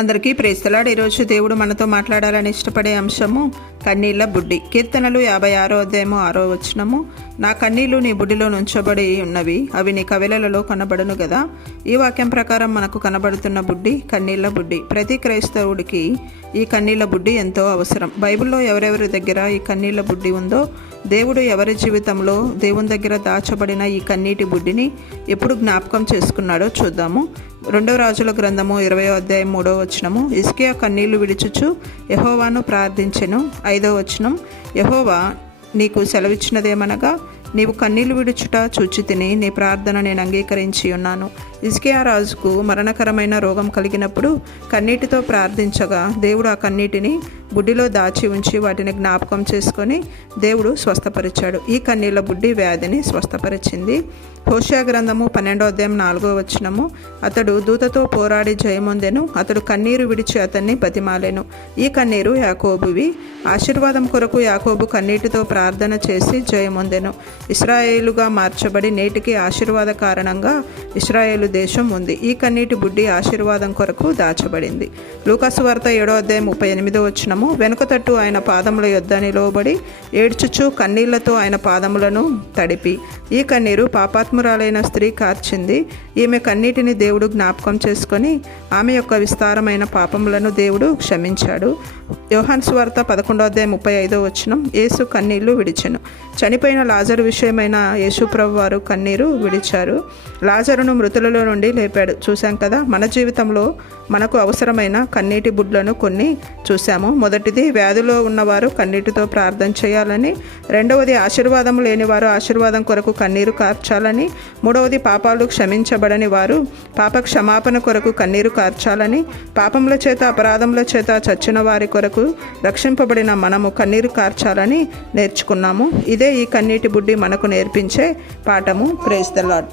అందరికీ praise the lord. ఈరోజు దేవుడు మనతో మాట్లాడాలని ఇష్టపడే అంశము కన్నీళ్ల బుడ్డి. కీర్తనలు 56వ అధ్యాయము 6వ వచనము. నా కన్నీళ్లు నీ బుడ్డిలో నుంచబడి ఉన్నవి, అవి నీ కవిలలలో కనబడును గదా. ఈ వాక్యం ప్రకారం మనకు కనబడుతున్న బుడ్డి కన్నీళ్ల బుడ్డి. ప్రతి క్రైస్తవుడికి ఈ కన్నీళ్ల బుడ్డి ఎంతో అవసరం. బైబిల్లో ఎవరెవరి దగ్గర ఈ కన్నీళ్ల బుడ్డి ఉందో, దేవుడు ఎవరి జీవితంలో దేవుని దగ్గర దాచబడిన ఈ కన్నీటి బుడ్డిని ఎప్పుడు జ్ఞాపకం చేసుకున్నాడో చూద్దాము. 2వ రాజుల గ్రంథము 20వ అధ్యాయం 3వ వచనము. హిజ్కియా కన్నీళ్లు విడిచుచు యెహోవాను ప్రార్థించెను. 5వ వచనం. యెహోవా నీకు సెలవిచ్చినదేమనగా, నీవు కన్నీళ్లు విడుచుట చూచితిని, నీ ప్రార్థన నేను అంగీకరించి ఉన్నాను. హిజ్కియా రాజుకు మరణకరమైన రోగం కలిగినప్పుడు కన్నీటితో ప్రార్థించగా దేవుడు ఆ కన్నీటిని బుడ్డిలో దాచి ఉంచి వాటిని జ్ఞాపకం చేసుకొని దేవుడు స్వస్థపరిచాడు. ఈ కన్నీళ్ల బుడ్డి వ్యాధిని స్వస్థపరిచింది. హోషేయ గ్రంథము 12వ అధ్యాయం 4వ వచనము. అతడు దూతతో పోరాడి జయమొందెను, అతడు కన్నీరు విడిచి అతన్ని బతిమాలెను. ఈ కన్నీరు యాకోబువి. ఆశీర్వాదం కొరకు యాకోబు కన్నీటితో ప్రార్థన చేసి జయమొందెను. ఇశ్రాయేలుగా మార్చబడి నేటికి ఆశీర్వాద కారణంగా ఇశ్రాయేలు దేశం ఉంది. ఈ కన్నీటి బుడ్డి ఆశీర్వాదం కొరకు దాచబడింది. లూకాసు వార్త 7వ అధ్యాయం 38వ వచనము. వెనుక తట్టు ఆయన పాదముల యొద్ద నిలవబడి ఏడ్చుచు కన్నీళ్లతో ఆయన పాదములను తడిపి. ఈ కన్నీరు పాపాత్మురాలైన స్త్రీ కార్చింది. ఈమె కన్నీటిని దేవుడు జ్ఞాపకం చేసుకొని ఆమె యొక్క విస్తారమైన పాపములను దేవుడు క్షమించాడు. యోహాను సువార్త 11వ అధ్యాయం 35వ వచనం. యేసు కన్నీళ్లు విడిచెను. చనిపోయిన లాజరు విషయమైన యేసుప్రభు వారు కన్నీరు విడిచారు. లాజరును మృతులలో నుండి లేపాడు. చూశాం కదా. మన జీవితంలో మనకు అవసరమైన కన్నీటి బుడ్లను కొన్ని చూసాము. మొదటిది, వ్యాధిలో ఉన్నవారు కన్నీటితో ప్రార్థన చేయాలని. రెండవది, ఆశీర్వాదం లేని వారు ఆశీర్వాదం కొరకు కన్నీరు కార్చాలని. మూడవది, పాపాలు క్షమించబడని వారు పాప క్షమాపణ కొరకు కన్నీరు కార్చాలని. పాపముల చేత అపరాధముల చేత చచ్చిన వారి కొరకు రక్షింపబడిన మనము కన్నీరు కార్చాలని నేర్చుకున్నాము. ఇదే ఈ కన్నీటి బుడ్డి మనకు నేర్పించే పాఠము. Praise the lord.